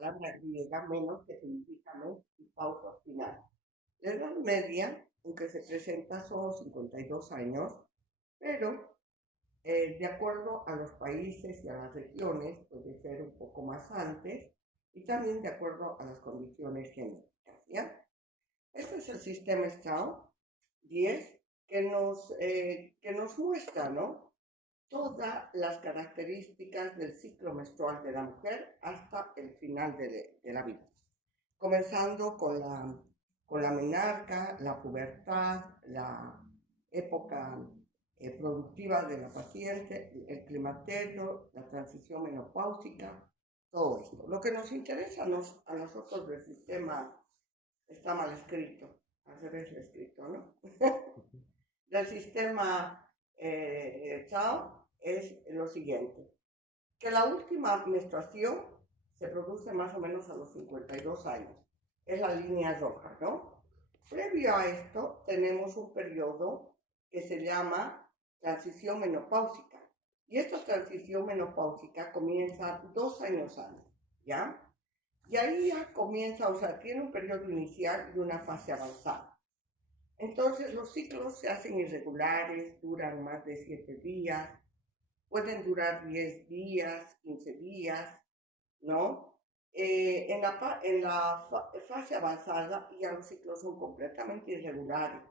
palabra griega menos, que significa mes, y pausa final. La edad media, aunque se presenta, son 52 años, pero de acuerdo a los países y a las regiones, puede ser un poco más antes, y también de acuerdo a las condiciones genéticas, ¿ya? Este es el sistema Strauss 10 que nos muestra, ¿no? Todas las características del ciclo menstrual de la mujer hasta el final de la vida, comenzando con la menarca, la pubertad, la época productiva de la paciente, el climaterio, la transición menopáusica, todo esto. Lo que nos interesa a nosotros del sistema está mal escrito, al revés escrito, ¿no? Del sistema Chao es lo siguiente, que la última menstruación se produce más o menos a los 52 años, es la línea roja, ¿no? Previo a esto tenemos un periodo que se llama transición menopáusica, y esta transición menopáusica comienza 2 años antes, ¿ya? Y ahí ya comienza, o sea, tiene un periodo inicial y una fase avanzada. Entonces los ciclos se hacen irregulares, duran más de 7 días, pueden durar 10 días, 15 días, ¿no? En la fase avanzada ya los ciclos son completamente irregulares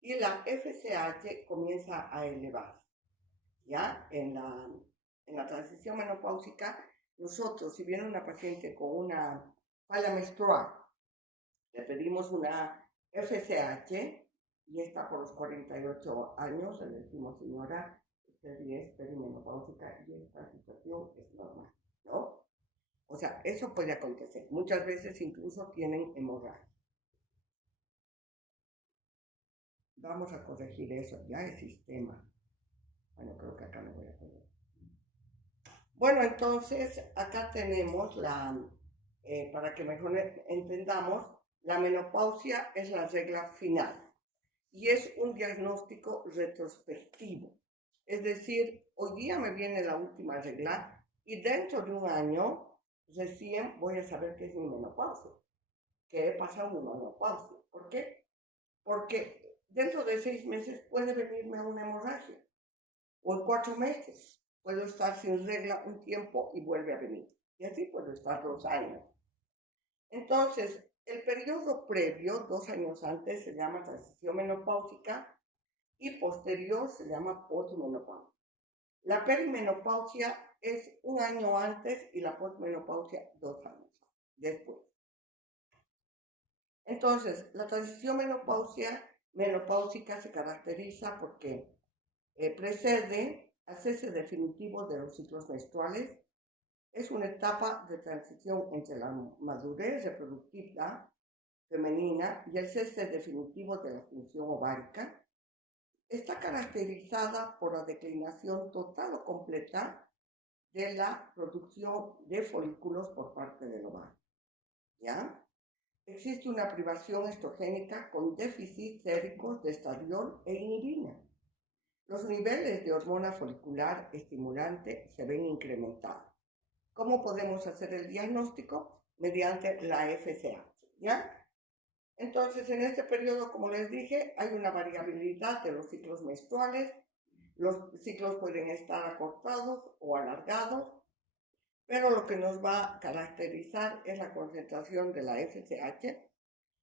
y la FSH comienza a elevarse, ¿ya? En la transición menopáusica, nosotros, si viene una paciente con una falla menstrual, le pedimos una FSH y está por los 48 años, le decimos, señora, usted es perimenopáusica y esta situación es normal, ¿no? O sea, eso puede acontecer. Muchas veces incluso tienen hemorragia. Vamos a corregir eso, ya el sistema. Bueno, creo que acá no voy a poner. Bueno, entonces acá tenemos para que mejor entendamos, la menopausia es la regla final y es un diagnóstico retrospectivo. Es decir, hoy día me viene la última regla y dentro de un año recién voy a saber qué es mi menopausia, que he pasado mi menopausia. ¿Por qué? Porque dentro de 6 meses puede venirme una hemorragia o en 4 meses puedo estar sin regla un tiempo y vuelve a venir. Y así puedo estar 2 años. Entonces, el periodo previo, 2 años antes, se llama transición menopáusica y posterior se llama posmenopausia. La perimenopausia es un año antes y la posmenopausia 2 años después. Entonces, la transición menopáusica se caracteriza porque precede al cese definitivo de los ciclos menstruales. Es una etapa de transición entre la madurez reproductiva femenina y el cese definitivo de la función ovárica. Está caracterizada por la declinación total o completa de la producción de folículos por parte del ovario, ¿ya? Existe una privación estrogénica con déficit séricos de estradiol e inhibina. Los niveles de hormona folicular estimulante se ven incrementados. ¿Cómo podemos hacer el diagnóstico? Mediante la FSH, ¿ya? Entonces, en este periodo, como les dije, hay una variabilidad de los ciclos menstruales. Los ciclos pueden estar acortados o alargados, pero lo que nos va a caracterizar es la concentración de la FSH,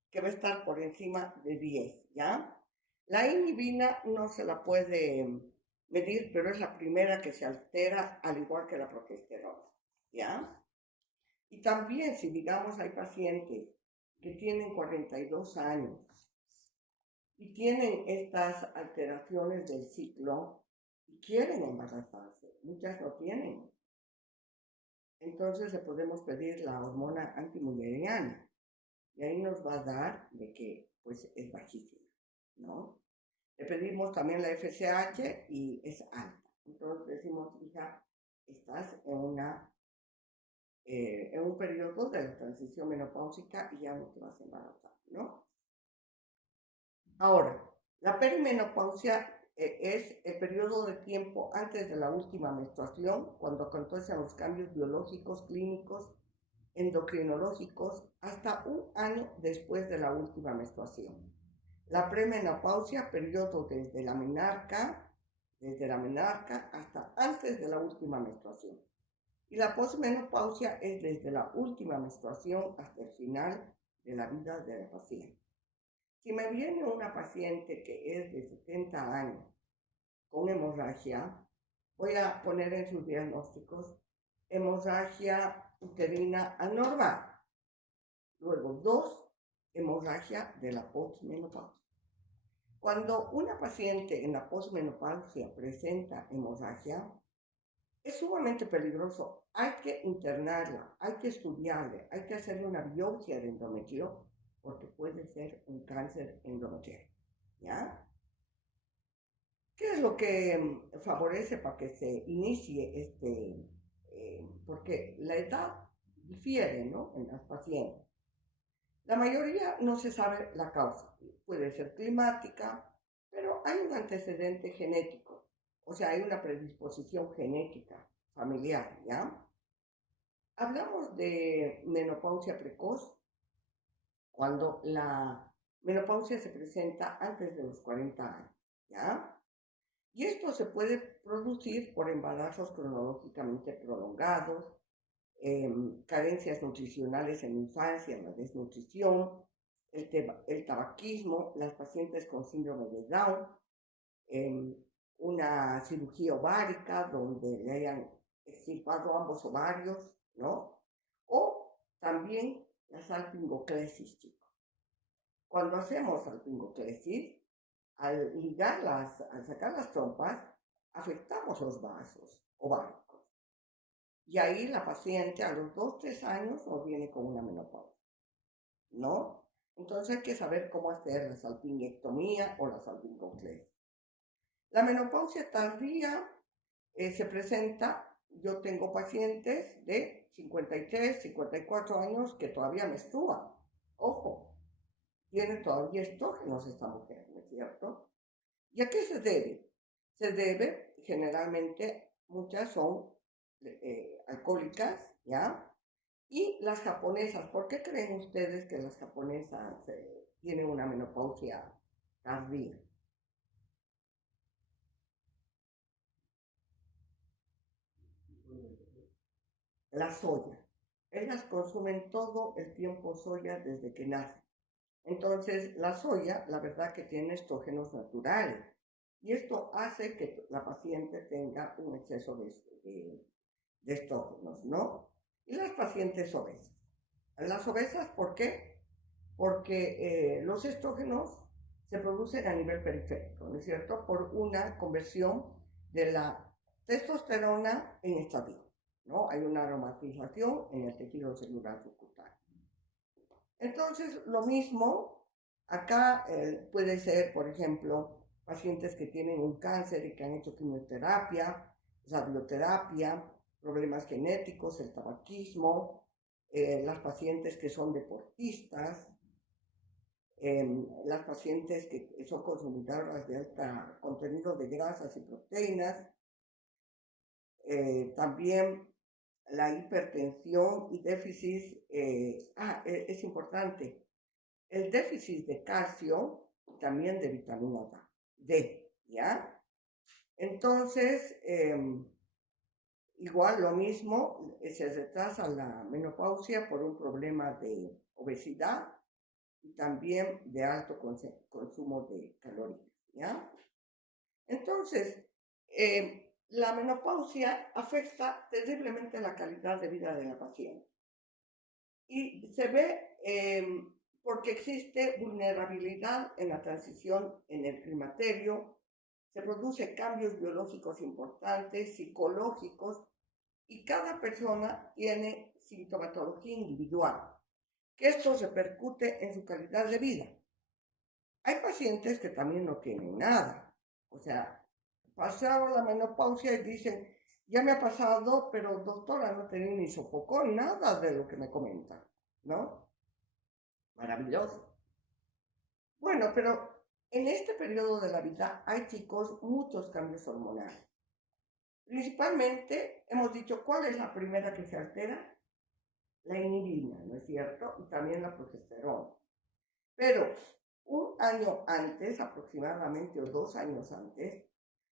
que va a estar por encima de 10, ¿ya? La inhibina no se la puede medir, pero es la primera que se altera, al igual que la progesterona, ¿ya? Y también, si digamos hay pacientes que tienen 42 años y tienen estas alteraciones del ciclo y quieren embarazarse, muchas no tienen. Entonces le podemos pedir la hormona antimulleriana y ahí nos va a dar de que pues es bajísima, ¿no? Le pedimos también la FSH y es alta. Entonces decimos, hija, estás en un periodo de la transición menopáusica y ya no te vas a embarazar, ¿no? Ahora, la perimenopausia es el periodo de tiempo antes de la última menstruación, cuando acontecen los cambios biológicos, clínicos endocrinológicos hasta un año después de la última menstruación. La premenopausia, periodo desde la menarca hasta antes de la última menstruación. Y la posmenopausia es desde la última menstruación hasta el final de la vida de la paciente. Si me viene una paciente que es de 70 años con hemorragia, voy a poner en sus diagnósticos hemorragia uterina anormal. Luego, 2, hemorragia de la posmenopausia. Cuando una paciente en la posmenopausia presenta hemorragia, es sumamente peligroso. Hay que internarla, hay que estudiarle, hay que hacerle una biopsia de endometrio porque puede ser un cáncer endometrial. ¿Ya? ¿Qué es lo que favorece para que se inicie porque la edad difiere, ¿no? En las pacientes. La mayoría no se sabe la causa. Puede ser climática, pero hay un antecedente genético. O sea, hay una predisposición genética familiar, ¿ya? Hablamos de menopausia precoz cuando la menopausia se presenta antes de los 40 años, ¿ya? Y esto se puede producir por embarazos cronológicamente prolongados, carencias nutricionales en la infancia, la desnutrición, el tabaquismo, las pacientes con síndrome de Down, una cirugía ovárica donde le hayan extirpado ambos ovarios, ¿no? O también la salpingoclesis, chicos. Cuando hacemos salpingoclesis, al sacar las trompas, afectamos los vasos ováricos. Y ahí la paciente a los 2-3 años nos viene con una menopausia, ¿no? Entonces hay que saber cómo hacer la salpingectomía o la salpingoclesis. La menopausia tardía se presenta, yo tengo pacientes de 53, 54 años que todavía menstruan. Ojo, tiene todavía estrógenos esta mujer, ¿no es cierto? ¿Y a qué se debe? Se debe, generalmente, muchas son alcohólicas, ¿ya? Y las japonesas, ¿por qué creen ustedes que las japonesas tienen una menopausia tardía? La soya. Ellas consumen todo el tiempo soya desde que nacen. Entonces, la soya, la verdad que tiene estrógenos naturales. Y esto hace que la paciente tenga un exceso de estrógenos, ¿no? Y las pacientes obesas. Las obesas, ¿por qué? Porque los estrógenos se producen a nivel periférico, ¿no es cierto? Por una conversión de la testosterona en estradiol, ¿no? Hay una aromatización en el tejido celular subcutáneo. Entonces, lo mismo, acá puede ser, por ejemplo, pacientes que tienen un cáncer y que han hecho quimioterapia, radioterapia, problemas genéticos, el tabaquismo, las pacientes que son deportistas, las pacientes que son consumidoras de alto contenido de grasas y proteínas, también la hipertensión y déficit, es importante, el déficit de calcio y también de vitamina D, ¿ya? Entonces, igual lo mismo, se retrasa la menopausia por un problema de obesidad y también de alto consumo de calorías, ¿ya? Entonces, la menopausia afecta terriblemente la calidad de vida de la paciente. Y se ve porque existe vulnerabilidad en la transición en el climaterio, se producen cambios biológicos importantes, psicológicos, y cada persona tiene sintomatología individual, que esto repercute en su calidad de vida. Hay pacientes que también no tienen nada, o sea, pasaron la menopausia y dicen, ya me ha pasado, pero doctora, no tenía ni sofocón, nada de lo que me comenta, ¿no? Maravilloso. Bueno, pero en este periodo de la vida hay, chicos, muchos cambios hormonales. Principalmente, hemos dicho, ¿cuál es la primera que se altera? la inhibina, ¿no es cierto? Y también la progesterona. Pero un año antes, aproximadamente, o 2 años antes,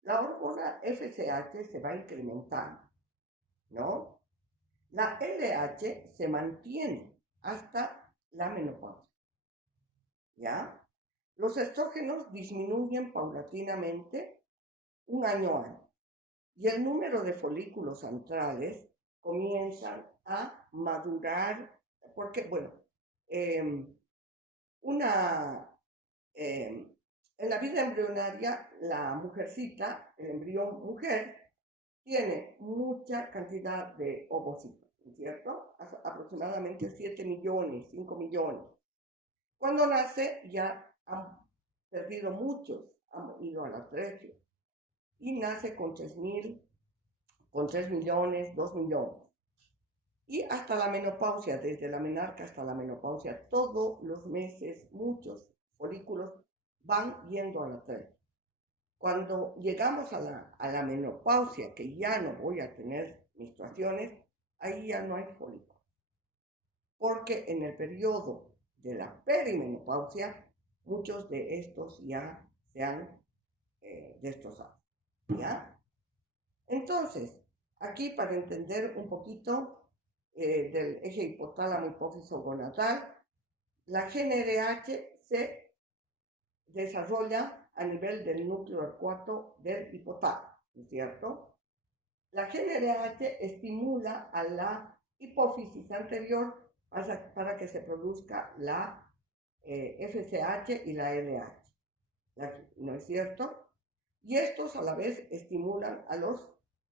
la hormona FSH se va incrementando, ¿no? La LH se mantiene hasta la menopausia, ¿ya? Los estrógenos disminuyen paulatinamente un año antes y el número de folículos antrales comienzan a madurar, porque, bueno, eh, una, en la vida embrionaria, la mujercita, el embrión mujer, tiene mucha cantidad de ovocitos, ¿cierto? Aproximadamente 7 millones, 5 millones. Cuando nace ya han perdido muchos, han ido al atrecho y nace con 3.000, con 3 millones, 2 millones. Y hasta la menopausia, desde la menarca hasta la menopausia, todos los meses, muchos folículos van yendo a la atrecho. Cuando llegamos a la menopausia, que ya no voy a tener menstruaciones, ahí ya no hay folículos. Porque en el periodo de la perimenopausia, muchos de estos ya se han destrozado. ¿Ya? Entonces, aquí para entender un poquito del eje hipotálamo hipófiso gonadal, la GnRH se desarrolla a nivel del núcleo arcuato del hipotálamo, ¿no es cierto? La GnRH estimula a la hipófisis anterior para que se produzca la FSH y la LH, ¿no es cierto? Y estos a la vez estimulan a los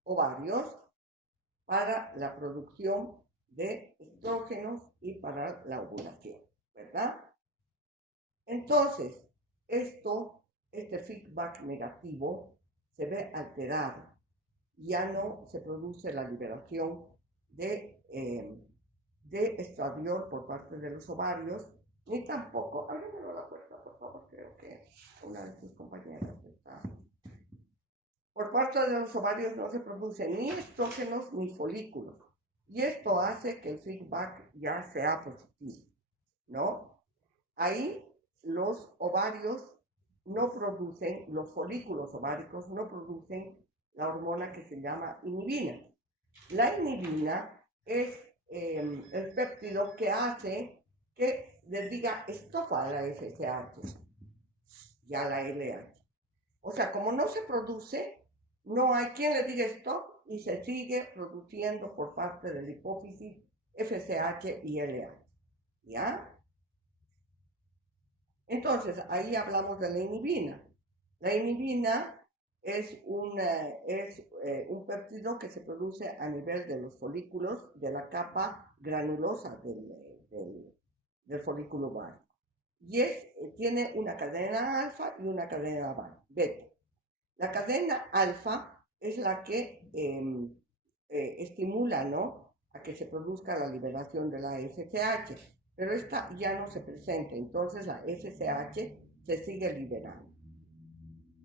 ovarios para la producción de estrógenos y para la ovulación, ¿verdad? Entonces, este feedback negativo se ve alterado. Ya no se produce la liberación de estradiol por parte de los ovarios, ni tampoco, ábreme la puerta, por favor, creo que una de sus compañeras está. Por parte de los ovarios no se producen ni estrógenos ni folículos. Y esto hace que el feedback ya sea positivo, ¿no? Ahí los ovarios no producen, los folículos ováricos no producen la hormona que se llama inhibina. La inhibina es el péptido que hace que les diga stop a la FSH y a la LH. O sea, como no se produce, no hay quien le diga stop y se sigue produciendo por parte de la hipófisis FSH y LH. ¿Ya? Entonces, ahí hablamos de la inhibina. La inhibina es un péptido que se produce a nivel de los folículos de la capa granulosa del folículo ovárico. Y tiene una cadena alfa y una cadena beta. La cadena alfa es la que estimula, ¿no?, a que se produzca la liberación de la FSH, pero esta ya no se presenta, entonces la FSH se sigue liberando.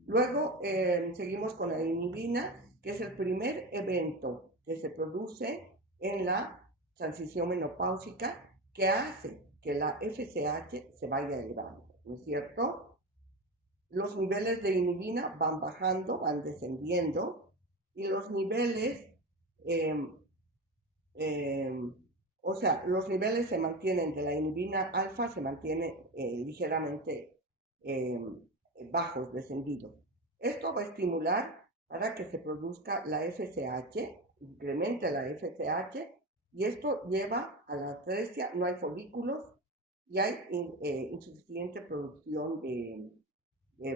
Luego seguimos con la inhibina, que es el primer evento que se produce en la transición menopáusica que hace que la FSH se vaya elevando, ¿no es cierto? Los niveles de inhibina van bajando, van descendiendo, y los niveles, o sea, los niveles se mantienen de la inhibina alfa, se mantiene ligeramente bajos, descendidos. Esto va a estimular para que se produzca la FSH, incremente la FSH, y esto lleva a la atresia, no hay folículos y hay insuficiente producción de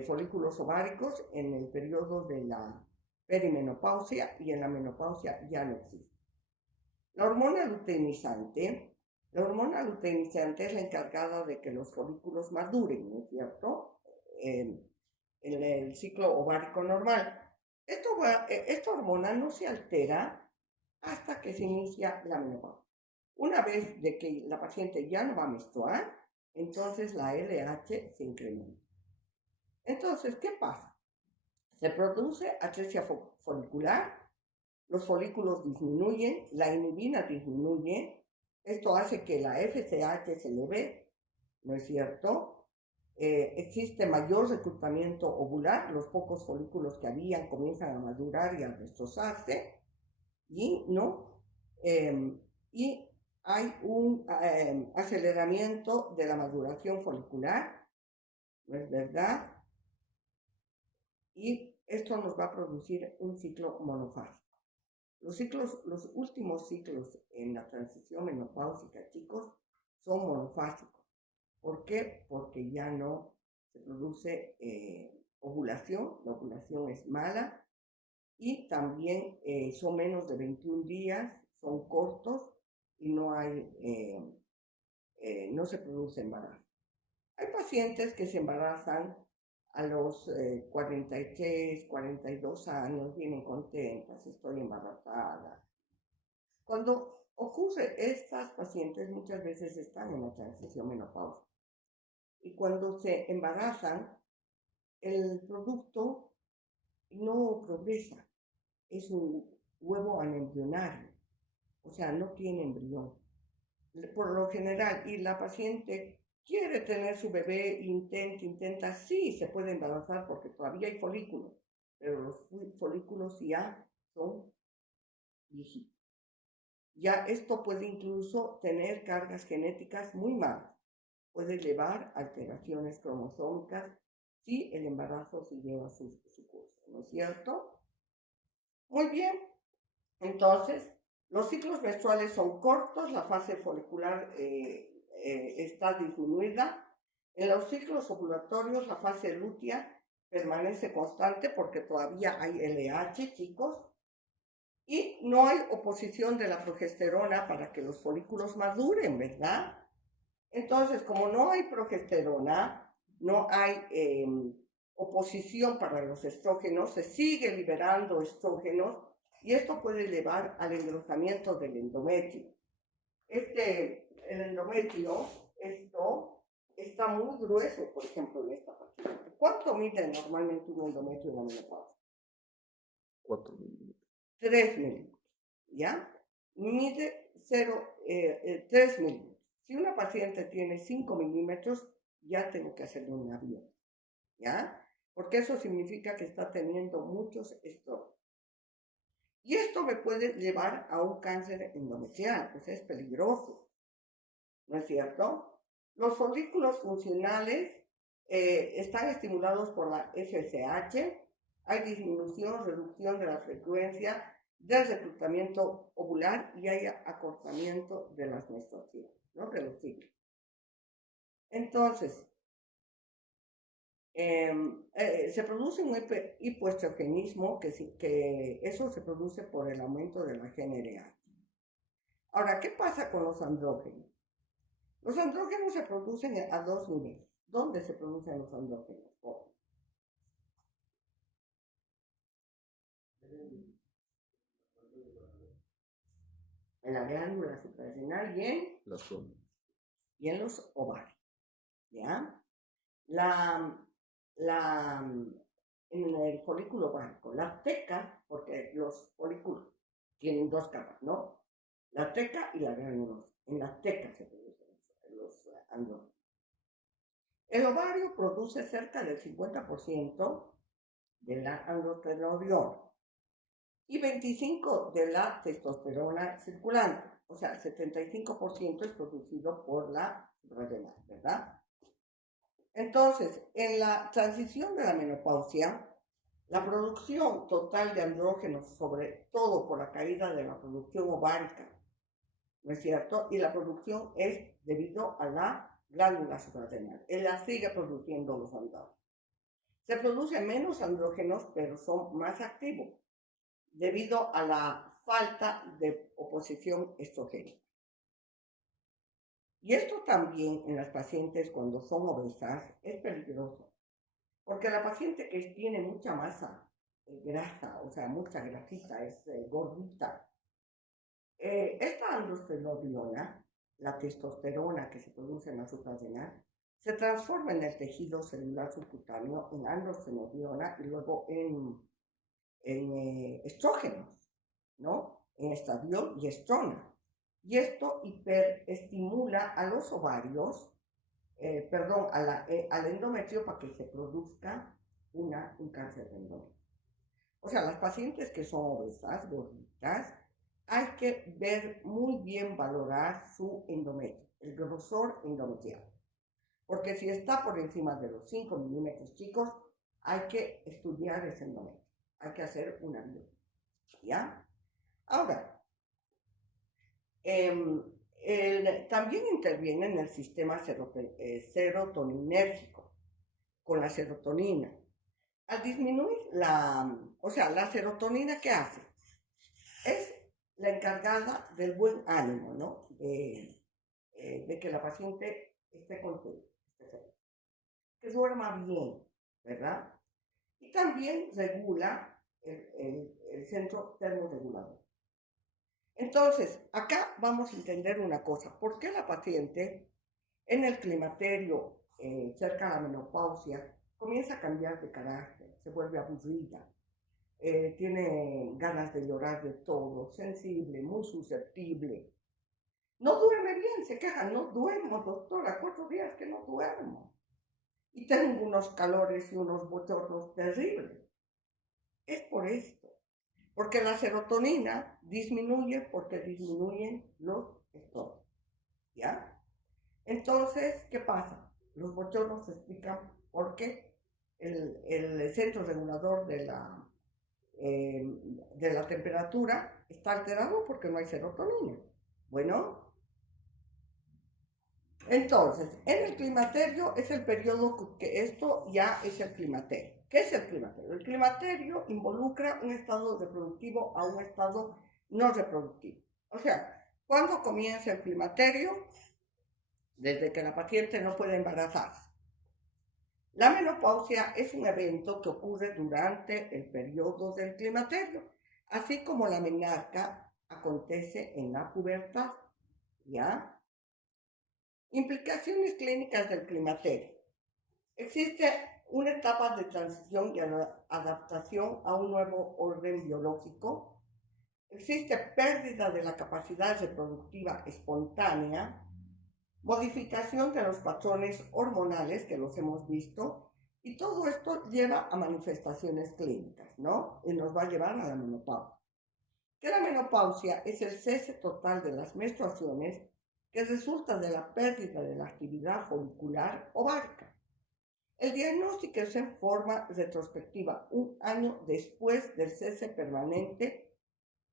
folículos ováricos en el periodo de la perimenopausia, y en la menopausia ya no existe. La hormona luteinizante es la encargada de que los folículos maduren, ¿no es cierto?, en el ciclo ovárico normal. Esta hormona no se altera hasta que se inicia la menopausia. Una vez de que la paciente ya no va a menstruar, entonces la LH se incrementa. Entonces, ¿qué pasa? Se produce atresia folicular, los folículos disminuyen, la inhibina disminuye, Esto hace que la FSH se eleve, ¿no es cierto? Existe mayor reclutamiento ovular, los pocos folículos que habían comienzan a madurar y a destrozarse, y, ¿no? Y hay un aceleramiento de la maduración folicular, ¿no es verdad? Y esto nos va a producir un ciclo monofásico. Los últimos ciclos en la transición menopáusica, chicos, son monofásicos. ¿Por qué? Porque ya no se produce ovulación, la ovulación es mala, y también son menos de 21 días, son cortos y no se produce embarazo. Hay pacientes que se embarazan a los 43, 42 años, vienen contentas, estoy embarazada. Cuando ocurre, estas pacientes muchas veces están en la transición menopáusica. Y cuando se embarazan, el producto no progresa, es un huevo anembrionario, o sea, no tiene embrión. Por lo general, y la paciente quiere tener su bebé, intenta, sí se puede embarazar porque todavía hay folículos, pero los folículos ya son viejitos. Ya esto puede incluso tener cargas genéticas muy malas, puede llevar alteraciones cromosómicas si el embarazo se lleva su curso, ¿no es cierto? Muy bien, entonces los ciclos menstruales son cortos, la fase folicular está disminuida. En los ciclos ovulatorios la fase lútea permanece constante porque todavía hay LH, chicos, y no hay oposición de la progesterona para que los folículos maduren, ¿verdad? Entonces, como no hay progesterona, no hay oposición para los estrógenos, se sigue liberando estrógenos y esto puede llevar al engrosamiento del endometrio. El endometrio, esto está muy grueso, por ejemplo, en esta paciente. ¿Cuánto mide normalmente un endometrio en la menopausia? 4 milímetros. 3 milímetros, ¿ya? Mide 3 milímetros. Si una paciente tiene 5 milímetros, ya tengo que hacerle un avión, ¿ya? Porque eso significa que está teniendo muchos estrógenos. Y esto me puede llevar a un cáncer endometrial, pues es peligroso, ¿no es cierto? Los folículos funcionales están estimulados por la FSH, hay disminución, reducción de la frecuencia del reclutamiento ovular y hay acortamiento de las menstruaciones, ¿no? De los ciclos. Entonces, se produce un hipoestrogenismo, que eso se produce por el aumento de la GnRH. Ahora, ¿qué pasa con los andrógenos? Los andrógenos se producen a dos niveles. ¿Dónde se producen los andrógenos? En la glándula suprarrenal y en los ovarios, ¿ya? En el folículo ovárico, la teca, porque los folículos tienen dos capas, ¿no? La teca y la granulosa. En la teca se producen los andrógenos. El ovario produce cerca del 50% de la androstenediona y 25% de la testosterona circulante. O sea, 75% es producido por la suprarrenal, ¿verdad? Entonces, en la transición de la menopausia, la producción total de andrógenos, sobre todo por la caída de la producción ovárica, ¿no es cierto? Y la producción es debido a la glándula suprarrenal. Ella sigue produciendo los andrógenos. Se producen menos andrógenos, pero son más activos, debido a la falta de oposición estrogénica. Y esto también en las pacientes cuando son obesas es peligroso, porque la paciente que tiene mucha masa grasa, o sea, mucha grasita, es gordita, esta androstenediona, la testosterona que se produce en la suprarrenal, se transforma en el tejido celular subcutáneo en androstenediona y luego en estrógenos, ¿no? En estradiol y estrona. y esto hiperestimula a los ovarios, perdón, al endometrio para que se produzca un cáncer de endometrio. O sea, las pacientes que son obesas, gorditas, hay que ver muy bien, valorar su endometrio, el grosor endometrial. Porque si está por encima de los 5 milímetros, chicos, hay que estudiar ese endometrio. Hay que hacer una biopsia. ¿Ya? Ahora, también interviene en el sistema serotoninérgico con la serotonina. Al disminuir la serotonina, ¿qué hace? Es la encargada del buen ánimo, ¿no? De que la paciente esté contenta, que duerma bien, ¿verdad? Y también regula el centro termorregulador. Entonces, acá vamos a entender una cosa. ¿Por qué la paciente en el climaterio, cerca de la menopausia, comienza a cambiar de carácter, se vuelve aburrida, tiene ganas de llorar de todo, sensible, muy susceptible? No duerme bien, se queja, no duermo, doctora, 4 días que no duermo. Y tengo unos calores y unos bochornos terribles. Es por esto. Porque la serotonina disminuye porque disminuyen los estrógenos. ¿Ya? Entonces, ¿qué pasa? Los bochornos se explican porque el centro regulador de la temperatura está alterado porque no hay serotonina. Bueno, entonces, en el climaterio es el periodo que esto ya es el climaterio. ¿Qué es el climaterio? El climaterio involucra un estado reproductivo a un estado no reproductivo. O sea, ¿cuándo comienza el climaterio? Desde que la paciente no puede embarazarse. La menopausia es un evento que ocurre durante el periodo del climaterio, así como la menarca acontece en la pubertad. ¿Ya? Implicaciones clínicas del climaterio. Existe una etapa de transición y adaptación a un nuevo orden biológico. Existe pérdida de la capacidad reproductiva espontánea, modificación de los patrones hormonales que los hemos visto, y todo esto lleva a manifestaciones clínicas, ¿no? Y nos va a llevar a la menopausia. Que la menopausia es el cese total de las menstruaciones que resulta de la pérdida de la actividad folicular ovárica. El diagnóstico es en forma retrospectiva, un año después del cese permanente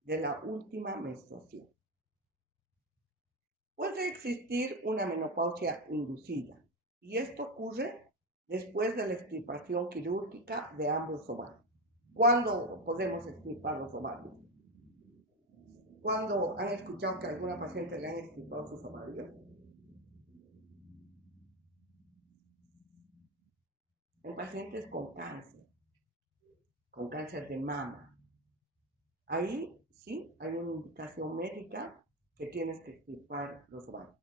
de la última menstruación. Puede existir una menopausia inducida, y esto ocurre después de la extirpación quirúrgica de ambos ovarios. ¿Cuándo podemos extirpar los ovarios? ¿Cuándo han escuchado que a alguna paciente le han extirpado sus ovarios? En pacientes con cáncer de mama. Ahí sí hay una indicación médica que tienes que extirpar los ovarios.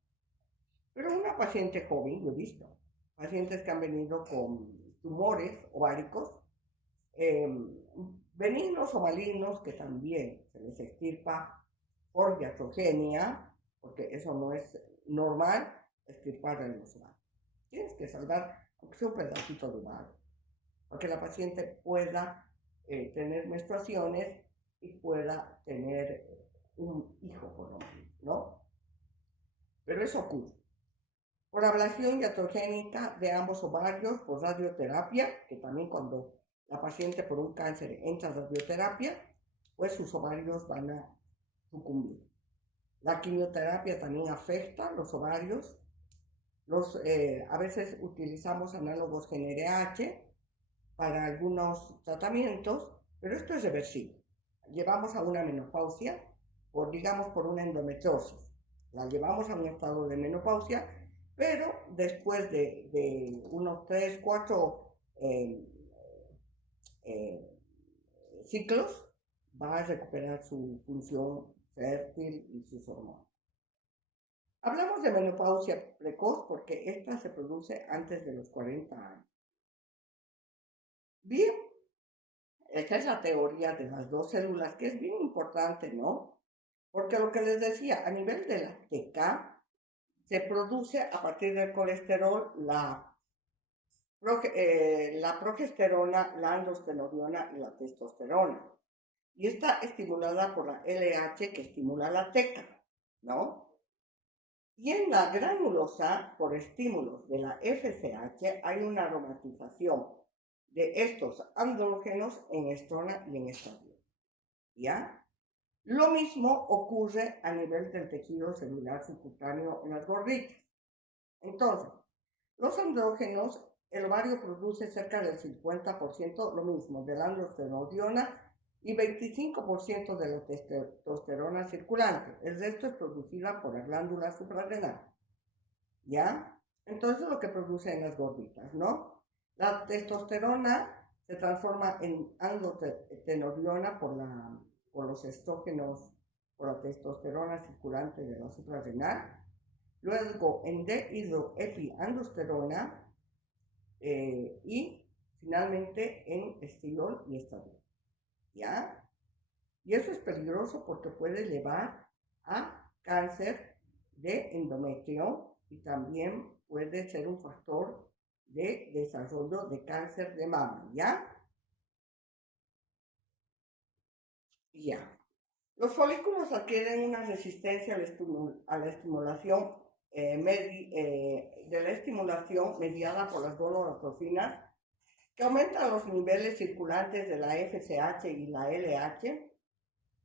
Pero una paciente joven, yo he visto, pacientes que han venido con tumores ováricos, benignos o malignos, que también se les extirpa por iatrogenia, porque eso no es normal, extirpar en los ovarios. Tienes que salvar, aunque sea un pedacito de ovario, para que la paciente pueda tener menstruaciones y pueda tener un hijo por lo menos, ¿no? Pero eso ocurre. Por ablación iatrogénica de ambos ovarios, por radioterapia, que también cuando la paciente por un cáncer entra a radioterapia, pues sus ovarios van a sucumbir. La quimioterapia también afecta los ovarios. A veces utilizamos análogos GnRH para algunos tratamientos, pero esto es reversible. Llevamos a una menopausia, digamos por una endometriosis. La llevamos a un estado de menopausia, pero después de unos 3, 4 ciclos va a recuperar su función fértil y sus hormonas. Hablamos de menopausia precoz porque esta se produce antes de los 40 años. Bien, esta es la teoría de las dos células, que es bien importante, ¿no? Porque lo que les decía, a nivel de la teca, se produce a partir del colesterol la progesterona, la androstenediona y la testosterona. Y está estimulada por la LH que estimula la teca, ¿no? Y en la granulosa, por estímulos de la FSH, hay una aromatización de estos andrógenos en estrona y en estradiol. ¿Ya? Lo mismo ocurre a nivel del tejido celular subcutáneo en las gorditas. Entonces, los andrógenos, el ovario produce cerca del 50%, lo mismo, de la androstenediona y 25% de la testosterona circulante. El resto es producida por la glándula suprarrenal. ¿Ya? Entonces lo que produce en las gorditas, ¿no? La testosterona se transforma en androstenediona por los estrógenos, por la testosterona circulante de la suprarrenal. Luego en dehidroepiandrosterona y finalmente en estriol y estradiol. ¿Ya? Y eso es peligroso porque puede llevar a cáncer de endometrio y también puede ser un factor de desarrollo de cáncer de mama, ¿ya? Ya. Los folículos adquieren una resistencia a la estimulación de la estimulación mediada por las gonadotrofinas que aumentan los niveles circulantes de la FSH y la LH.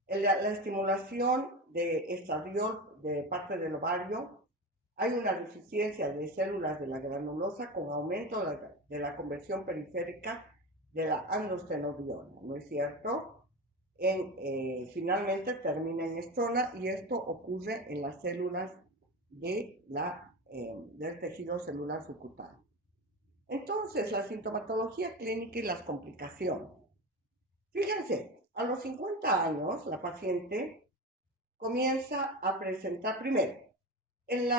La estimulación de estradiol de parte del ovario, hay una deficiencia de células de la granulosa con aumento de la conversión periférica de la androstenediona, ¿no es cierto? Finalmente termina en estrona y esto ocurre en las células del tejido celular subcutáneo. Entonces, la sintomatología clínica y las complicaciones. Fíjense, a los 50 años la paciente comienza a presentar primero, en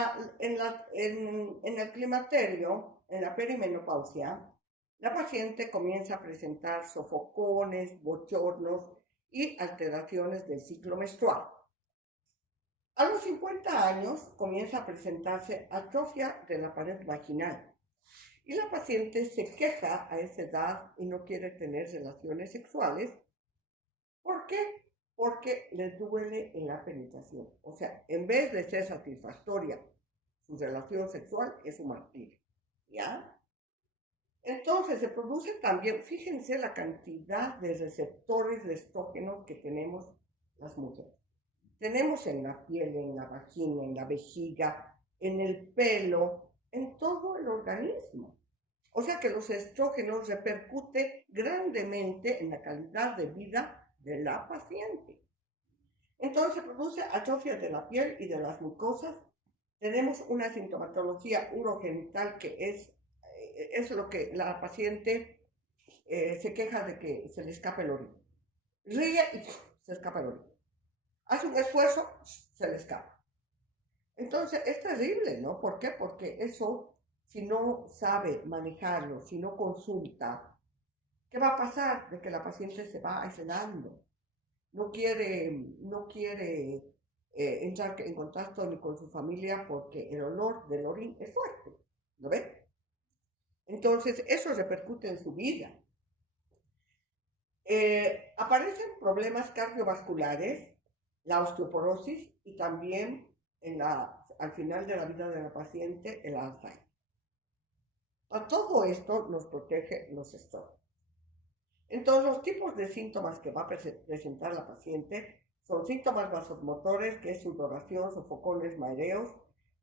el climaterio, en la perimenopausia, la paciente comienza a presentar sofocones, bochornos y alteraciones del ciclo menstrual. A los 50 años comienza a presentarse atrofia de la pared vaginal y la paciente se queja a esa edad y no quiere tener relaciones sexuales. ¿Por qué? Porque le duele en la penetración. O sea, en vez de ser satisfactoria su relación sexual, es un martirio. ¿Ya? Entonces se produce también, fíjense la cantidad de receptores de estrógenos que tenemos las mujeres. Tenemos en la piel, en la vagina, en la vejiga, en el pelo, en todo el organismo. O sea que los estrógenos repercuten grandemente en la calidad de vida de la paciente. Entonces se produce atrofia de la piel y de las mucosas. Tenemos una sintomatología urogenital que es lo que la paciente se queja de que se le escapa el orina. Ríe y se escapa el orina. Hace un esfuerzo, se le escapa. Entonces es terrible, ¿no? ¿Por qué? Porque eso, si no sabe manejarlo, si no consulta, ¿qué va a pasar? De que la paciente se va aislando. No quiere entrar en contacto ni con su familia porque el olor del orín es fuerte. ¿Lo ven? Entonces, eso repercute en su vida. Aparecen problemas cardiovasculares, la osteoporosis y también al final de la vida de la paciente el Alzheimer. A todo esto nos protege los estrógenos. Entonces, los tipos de síntomas que va a presentar la paciente son síntomas vasomotores, que es sudoración, sofocones, mareos,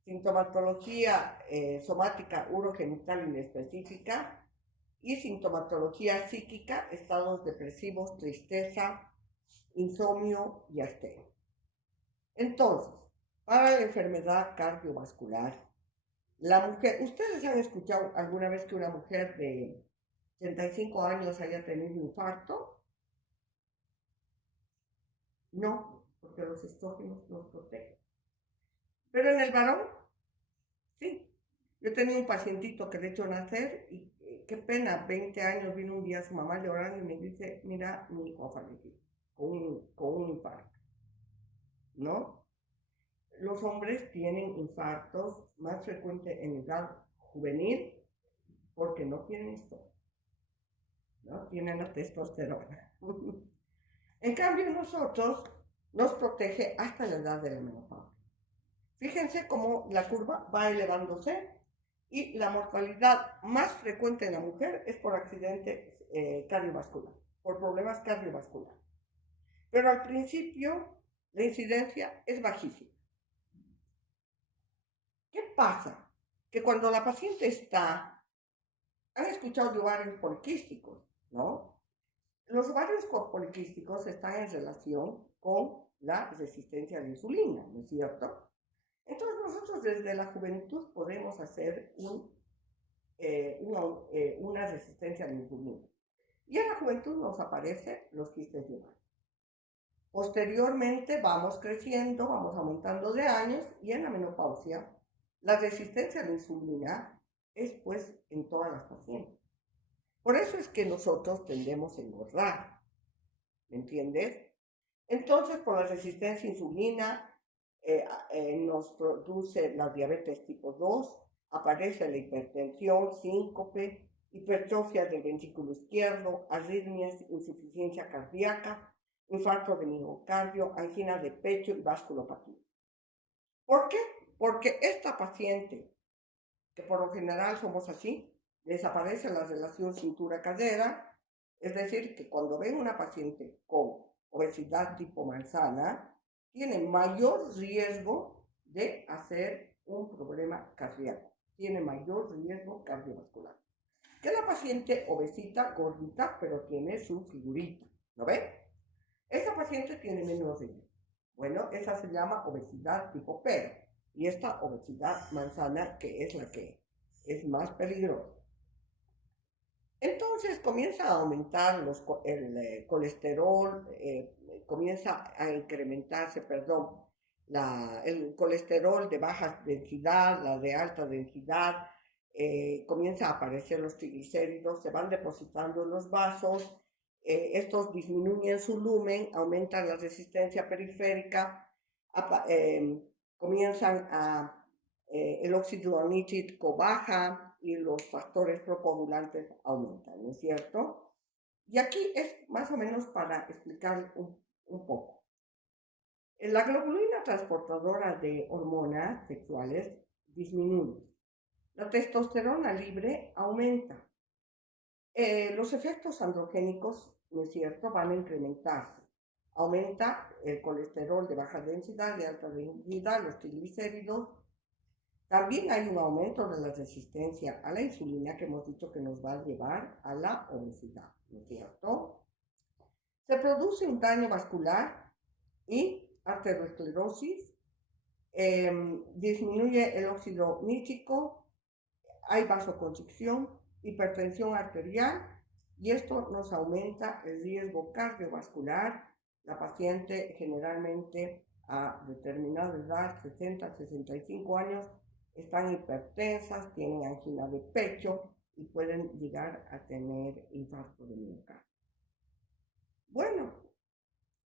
sintomatología somática urogenital inespecífica y sintomatología psíquica, estados depresivos, tristeza, insomnio y astenia. Entonces, para la enfermedad cardiovascular, la mujer, ¿ustedes han escuchado alguna vez que una mujer de 35 años haya tenido infarto? No, porque los estrógenos nos protegen. Pero en el varón, sí. Yo tenía un pacientito que le echó nacer y qué pena, 20 años, vino un día su mamá llorando y me dice, mira, mi hijo ha fallecido con un infarto. ¿no? Los hombres tienen infartos más frecuentes en edad juvenil porque no tienen esto, ¿no? Tienen la testosterona. En cambio, nosotros nos protege hasta la edad de la menopausia. Fíjense cómo la curva va elevándose y la mortalidad más frecuente en la mujer es por accidente cardiovascular, por problemas cardiovasculares. Pero al principio la incidencia es bajísima. ¿Qué pasa? Que cuando la paciente está, han escuchado de ovarios poliquísticos, ¿no? Los ovarios poliquísticos están en relación con la resistencia a la insulina, ¿no es cierto? Entonces nosotros desde la juventud podemos hacer una resistencia a la insulina. Y en la juventud nos aparecen los quistes de ovario. Posteriormente vamos creciendo, vamos aumentando de años y en la menopausia la resistencia a la insulina es pues en todas las pacientes. Por eso es que nosotros tendemos a engordar, ¿me entiendes? Entonces por la resistencia a insulina nos produce la diabetes tipo 2, aparece la hipertensión, síncope, hipertrofia del ventrículo izquierdo, arritmias, insuficiencia cardíaca, infarto de miocardio, angina de pecho y vasculopatía. ¿Por qué? Porque esta paciente, que por lo general somos así, desaparece la relación cintura-cadera, es decir, que cuando ven una paciente con obesidad tipo manzana, tiene mayor riesgo de hacer un problema cardíaco, tiene mayor riesgo cardiovascular. Que la paciente obesita, gordita, pero tiene su figurita, ¿lo ven? Esa paciente tiene menos riesgo. Bueno, esa se llama obesidad tipo pera. Y esta obesidad manzana, que es la que es más peligrosa. Entonces comienza a aumentar el colesterol, comienza a incrementarse, el colesterol de baja densidad, la de alta densidad, comienza a aparecer los triglicéridos, se van depositando en los vasos, estos disminuyen su lumen, aumentan la resistencia periférica, comienzan el óxido nítrico baja y los factores procoagulantes aumentan, ¿no es cierto? Y aquí es más o menos para explicar un poco. La globulina transportadora de hormonas sexuales disminuye. La testosterona libre aumenta. Los efectos androgénicos, ¿no es cierto?, van a incrementarse. Aumenta el colesterol de baja densidad, de alta densidad, los triglicéridos. También hay un aumento de la resistencia a la insulina que hemos dicho que nos va a llevar a la obesidad, ¿no es cierto? Se produce un daño vascular y arteriosclerosis, disminuye el óxido nítrico, hay vasoconstricción, hipertensión arterial y esto nos aumenta el riesgo cardiovascular. La paciente generalmente a determinada edad, 60, 65 años, están hipertensas, tienen angina de pecho y pueden llegar a tener infarto de miocardio. Bueno,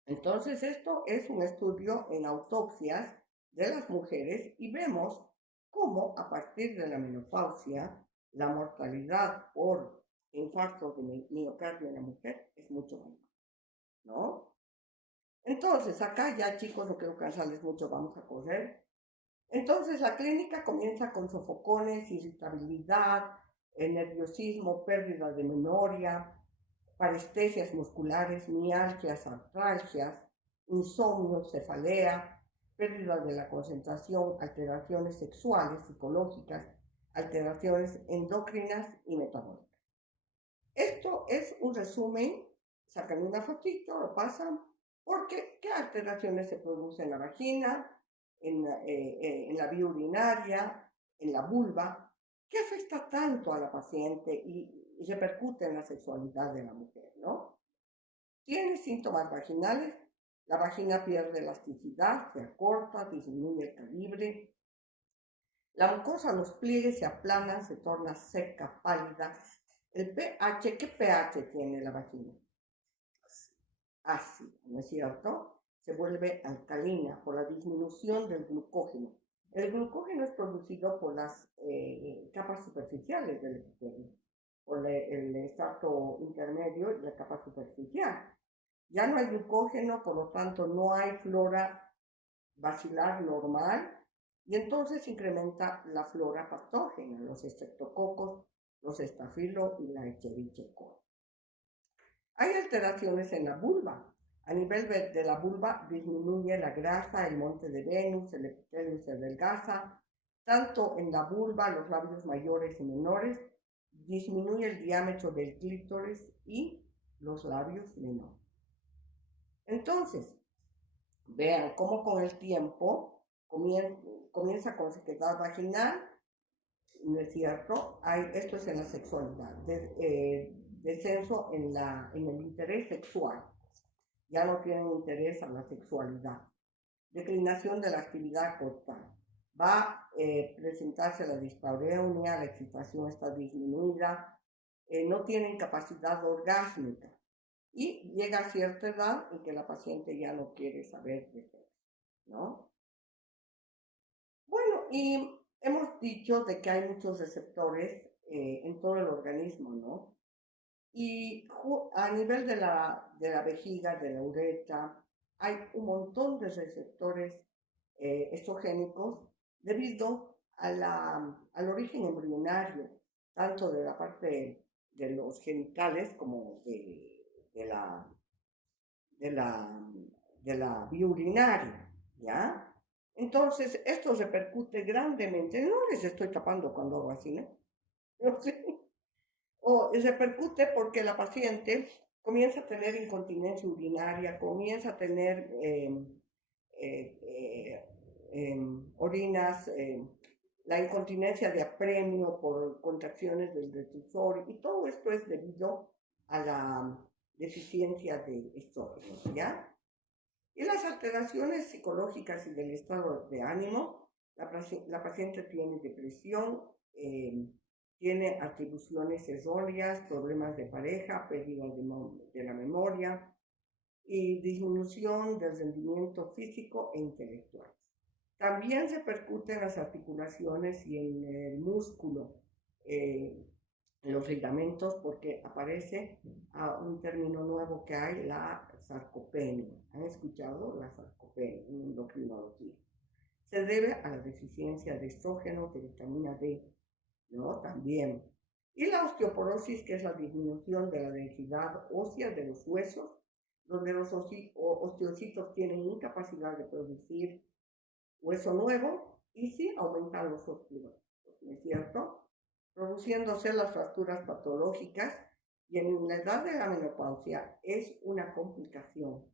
entonces esto es un estudio en autopsias de las mujeres y vemos cómo a partir de la menopausia la mortalidad por infarto de miocardio en la mujer es mucho menor, ¿no? Entonces acá ya chicos, no quiero cansarles mucho, vamos a correr. Entonces la clínica comienza con sofocones, irritabilidad, nerviosismo, pérdida de memoria, parestesias musculares, mialgias, artralgias, insomnio, cefalea, pérdida de la concentración, alteraciones sexuales, psicológicas, alteraciones endocrinas y metabólicas. Esto es un resumen, sacan una fotito, lo pasan, porque ¿qué alteraciones se producen en la vagina? En la vía urinaria, en la vulva, que afecta tanto a la paciente y repercute en la sexualidad de la mujer, ¿no? Tiene síntomas vaginales, la vagina pierde elasticidad, se acorta, disminuye el calibre, la mucosa, los pliegues se aplanan, se torna seca, pálida. El pH, ¿qué pH tiene la vagina? Ácido, ¿no es cierto? se vuelve alcalina por la disminución del glucógeno. El glucógeno es producido por las capas superficiales del epitelio, por el estrato intermedio y la capa superficial. Ya no hay glucógeno, por lo tanto no hay flora basilar normal, y entonces incrementa la flora patógena, los estreptococos, los estafilos y la Escherichia coli. Hay alteraciones en la vulva. A nivel de la vulva disminuye la grasa, el monte de Venus, el epitelio se adelgaza. Tanto en la vulva, los labios mayores y menores, disminuye el diámetro del clítoris y los labios menores. Entonces, vean cómo con el tiempo comienza con sequedad vaginal, ¿no es cierto? Esto es en la sexualidad, descenso en el interés sexual. Ya no tienen interés a la sexualidad. Declinación de la actividad corporal. Va a presentarse la dispareunia, la excitación está disminuida, no tienen capacidad orgásmica. Y llega a cierta edad en que la paciente ya no quiere saber de sexo, ¿no? Bueno, y hemos dicho de que hay muchos receptores en todo el organismo, ¿no? Y a nivel de la vejiga, de la uretra, hay un montón de receptores estrogénicos debido al origen embrionario, tanto de la parte de los genitales como de la vía urinaria, ¿ya? Entonces, esto repercute grandemente. No les estoy tapando cuando hago así, ¿no? No sé. O repercute porque la paciente comienza a tener incontinencia urinaria, comienza a tener orinas, la incontinencia de apremio por contracciones del detrusor, y todo esto es debido a la deficiencia de estrógenos, ¿ya? Y las alteraciones psicológicas y del estado de ánimo, la paciente tiene depresión, tiene atribuciones erróneas, problemas de pareja, pérdida de la memoria y disminución del rendimiento físico e intelectual. También repercute en las articulaciones y en el músculo, en los ligamentos, porque aparece un término nuevo que hay, la sarcopenia. ¿Han escuchado la sarcopenia en endocrinología? Se debe a la deficiencia de estrógenos, de vitamina D, ¿no? También. Y la osteoporosis, que es la disminución de la densidad ósea de los huesos, donde los osteocitos tienen incapacidad de producir hueso nuevo y sí aumentan los osteocitos, ¿no es cierto? Produciéndose las fracturas patológicas, y en la edad de la menopausia es una complicación,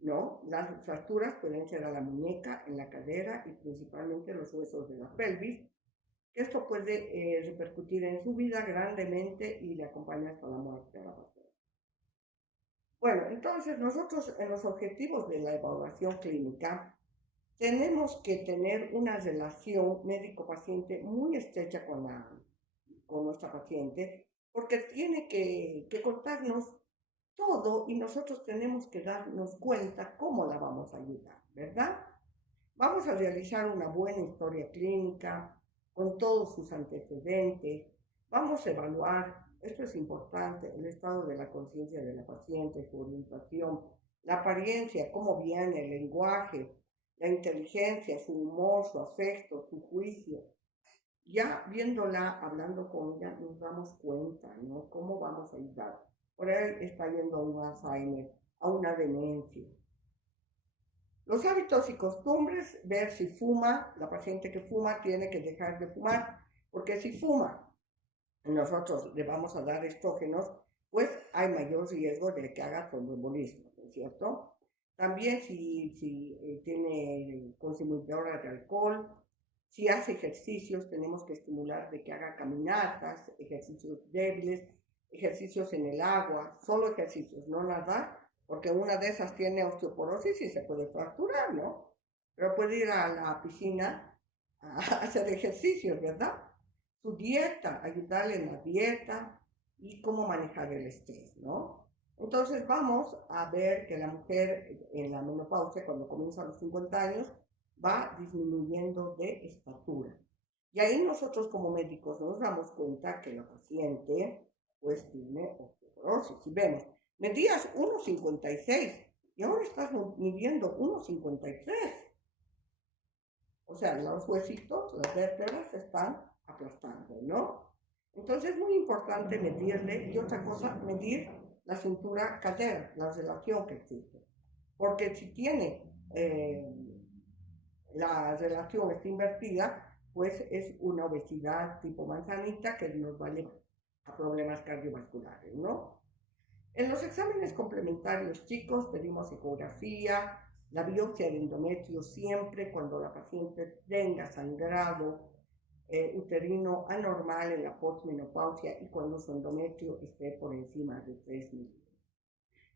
¿no? Las fracturas pueden ser a la muñeca, en la cadera y principalmente los huesos de la pelvis. Esto puede repercutir en su vida grandemente y le acompaña hasta la muerte a la persona. Bueno, entonces nosotros en los objetivos de la evaluación clínica tenemos que tener una relación médico-paciente muy estrecha con nuestra paciente, porque tiene que contarnos todo y nosotros tenemos que darnos cuenta cómo la vamos a ayudar, ¿verdad? Vamos a realizar una buena historia clínica con todos sus antecedentes. Vamos a evaluar, esto es importante, el estado de la conciencia de la paciente, su orientación, la apariencia, cómo viene, el lenguaje, la inteligencia, su humor, su afecto, su juicio. Ya viéndola, hablando con ella, nos damos cuenta, ¿no? Cómo vamos a ayudar. Por ahí está yendo a un Alzheimer, a una demencia. Los hábitos y costumbres, ver si fuma. La paciente que fuma tiene que dejar de fumar, porque si fuma, nosotros le vamos a dar estrógenos, pues hay mayor riesgo de que haga tromboembolismo, ¿no es cierto? También si tiene consumidora de alcohol, si hace ejercicios, tenemos que estimular de que haga caminatas, ejercicios débiles, ejercicios en el agua, solo ejercicios, no nadar, porque una de esas tiene osteoporosis y se puede fracturar, ¿no? Pero puede ir a la piscina a hacer ejercicios, ¿verdad? Su dieta, ayudarle en la dieta y cómo manejar el estrés, ¿no? Entonces vamos a ver que la mujer en la menopausia, cuando comienza a los 50 años, va disminuyendo de estatura. Y ahí nosotros como médicos nos damos cuenta que la paciente pues tiene osteoporosis. Si vemos, medías 1,56 y ahora estás midiendo 1,53. O sea, los huesitos, las vértebras se están aplastando, ¿no? Entonces es muy importante medirle, y otra cosa, medir la cintura-cadera, la relación que existe. Porque si tiene la relación está invertida, pues es una obesidad tipo manzanita que nos vale a problemas cardiovasculares, ¿no? En los exámenes complementarios chicos pedimos ecografía, la biopsia de endometrio siempre cuando la paciente tenga sangrado uterino anormal en la postmenopausia y cuando su endometrio esté por encima de 3 milímetros.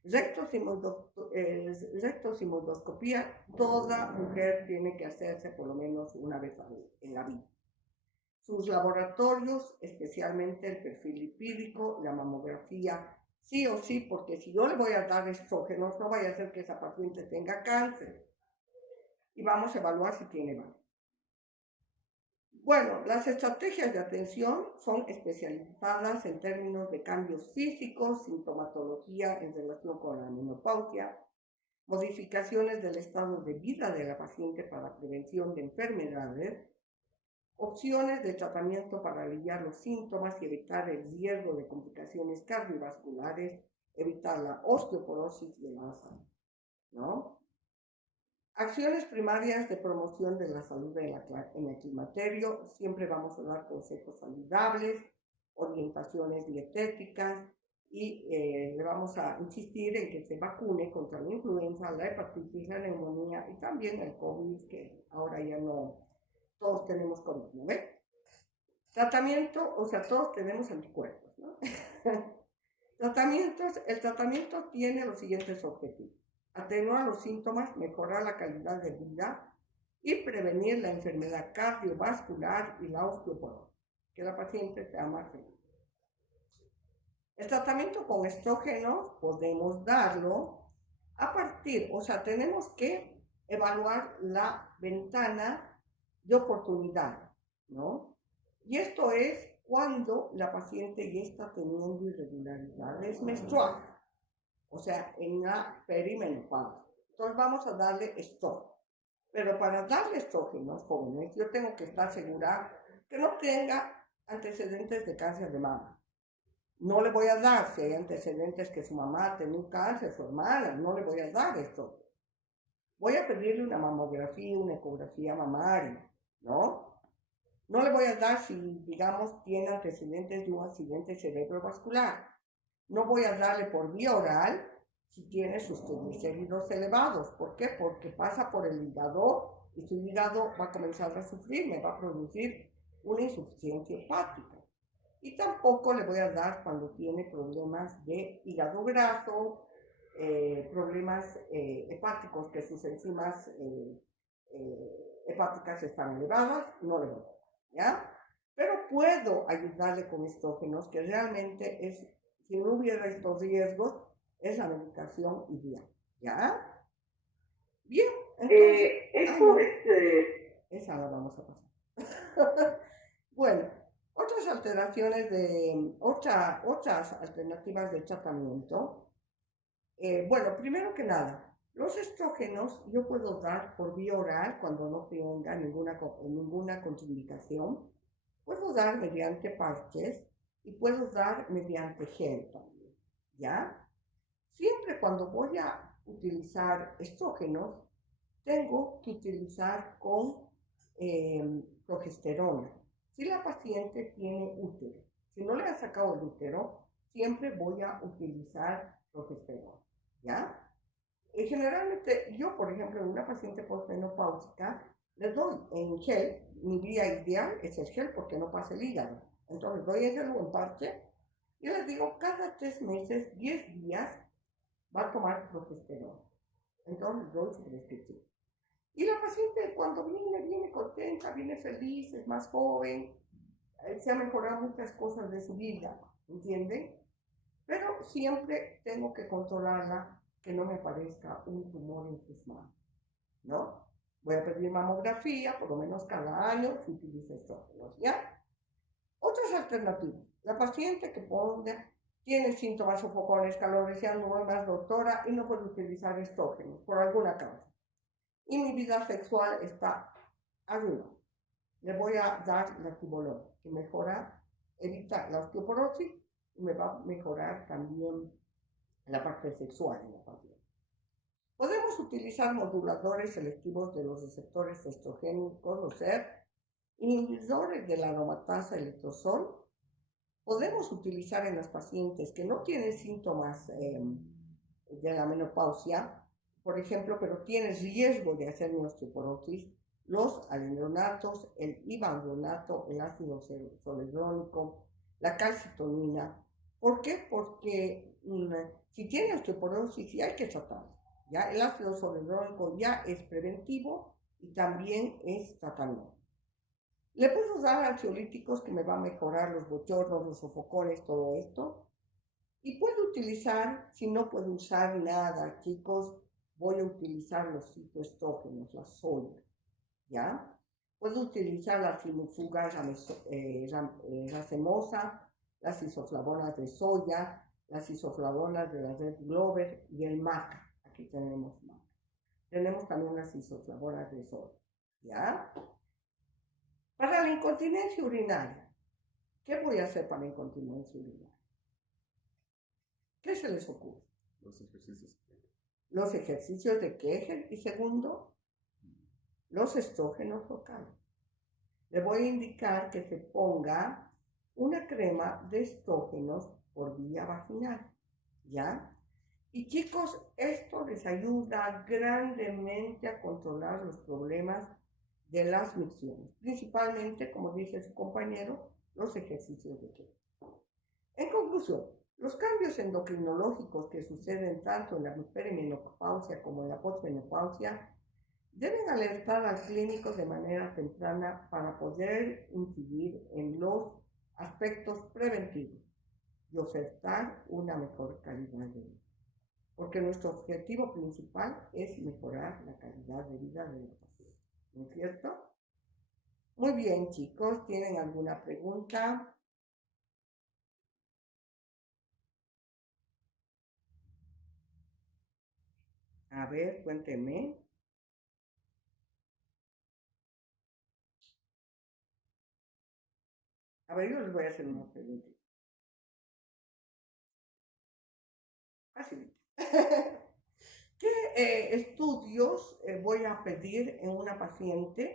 Rectosimodoscopía, toda mujer tiene que hacerse por lo menos una vez en la vida. Sus laboratorios, especialmente el perfil lipídico, la mamografía, sí o sí, porque si yo le voy a dar estrógenos, no vaya a ser que esa paciente tenga cáncer. Y vamos a evaluar si tiene varios. Bueno, las estrategias de atención son especializadas en términos de cambios físicos, sintomatología en relación con la menopausia, modificaciones del estado de vida de la paciente para prevención de enfermedades, opciones de tratamiento para aliviar los síntomas y evitar el riesgo de complicaciones cardiovasculares, evitar la osteoporosis y el Alzheimer, ¿no? Acciones primarias de promoción de la salud en el climaterio. Siempre vamos a dar consejos saludables, orientaciones dietéticas y le vamos a insistir en que se vacune contra la influenza, la hepatitis, la neumonía y también el COVID, que ahora ya no todos tenemos COVID, ¿no ve? Tratamiento, o sea, todos tenemos anticuerpos, ¿no? El tratamiento tiene los siguientes objetivos: atenuar los síntomas, mejorar la calidad de vida y prevenir la enfermedad cardiovascular y la osteoporosis, que la paciente sea más feliz. El tratamiento con estrógenos podemos darlo a partir, o sea, tenemos que evaluar la ventana de oportunidad, ¿no? Y esto es cuando la paciente ya está teniendo irregularidades menstruales, o sea, en la perimenopausia. Entonces vamos a darle estrógeno. Pero para darle estrógenos jóvenes, yo tengo que estar segura que no tenga antecedentes de cáncer de mama. No le voy a dar, si hay antecedentes que su mamá tenía un cáncer, su hermana, no le voy a dar esto. Voy a pedirle una mamografía, una ecografía mamaria, ¿no? No le voy a dar si, digamos, tiene antecedentes de un accidente cerebrovascular. No voy a darle por vía oral si tiene sus triglicéridos elevados. ¿Por qué? Porque pasa por el hígado y su hígado va a comenzar a sufrir, me va a producir una insuficiencia hepática. Y tampoco le voy a dar cuando tiene problemas de hígado graso, problemas hepáticos, que sus enzimas hepáticas están elevadas, no le voy a dar, ¿ya? Pero puedo ayudarle con estrógenos, que realmente es, si no hubiera estos riesgos, es la medicación ideal, ¿ya? Bien, entonces, esa la vamos a pasar. Bueno, otras alternativas de tratamiento. Bueno, primero que nada, los estrógenos yo puedo dar por vía oral cuando no tenga ninguna contraindicación. Puedo dar mediante parches y puedo dar mediante gel también, ¿ya? Siempre cuando voy a utilizar estrógenos, tengo que utilizar con progesterona. Si la paciente tiene útero, si no le ha sacado el útero, siempre voy a utilizar progesterona, ¿ya? Y generalmente yo, por ejemplo, en una paciente postmenopáusica, le doy en gel. Mi vía ideal es el gel porque no pasa el hígado. Entonces doy en gel o en parche y les digo, cada 3 meses, 10 días, va a tomar progesterona. Entonces doy su prescripción. Y la paciente cuando viene contenta, viene feliz, es más joven, se han mejorado muchas cosas de su vida, ¿entienden? pero siempre tengo que controlarla que no me aparezca un tumor en sus manos, ¿no? Voy a pedir mamografía, por lo menos cada año, si utiliza estrógenos, ¿ya? Otras alternativas. La paciente que tiene síntomas sofocones, calores y anuemas, doctora, y no puede utilizar estrógenos por alguna causa. Y mi vida sexual está arriba. Le voy a dar la tibolón, que mejora, evita la osteoporosis y me va a mejorar también la parte sexual en la paciente. Podemos utilizar moduladores selectivos de los receptores estrogénicos, o sea, inhibidores de la aromatasa electrosol. Podemos utilizar en las pacientes que no tienen síntomas de la menopausia, por ejemplo, pero tienen riesgo de hacer osteoporosis, los alendronatos, el ivandronato, el ácido zoledrónico, la calcitonina. ¿Por qué? Porque si tiene osteoporosis sí hay que tratarlo. ¿Ya? El ácido zoledrónico ya es preventivo y también es tratamiento. Le puedo dar ansiolíticos que me va a mejorar los bochornos, los sofocones, todo esto. Y puedo utilizar, si no puedo usar nada, chicos, voy a utilizar los fitoestrógenos, la soya, ¿ya? Puedo utilizar la flufuga racemosa, las isoflavonas de soya, las isoflavonas de la red Glover y el maca. Aquí tenemos maca. Tenemos también las isoflavonas de soya, ¿ya? Para la incontinencia urinaria, ¿qué voy a hacer para la incontinencia urinaria? ¿Qué se les ocurre? Los ejercicios. Los ejercicios de Kegel y segundo, los estrógenos locales. Le voy a indicar que se ponga una crema de estrógenos por vía vaginal, ¿ya? Y chicos, esto les ayuda grandemente a controlar los problemas de las micciones, principalmente, como dice su compañero, los ejercicios de Kegel. En conclusión, los cambios endocrinológicos que suceden tanto en la perimenopausia como en la posmenopausia deben alertar al clínico de manera temprana para poder incidir en los aspectos preventivos y ofertar una mejor calidad de vida. Porque nuestro objetivo principal es mejorar la calidad de vida de los pacientes, ¿no es cierto? Muy bien, chicos, ¿tienen alguna pregunta? A ver, cuéntenme. A ver, yo les voy a hacer una pregunta. Así. ¿Qué estudios voy a pedir en una paciente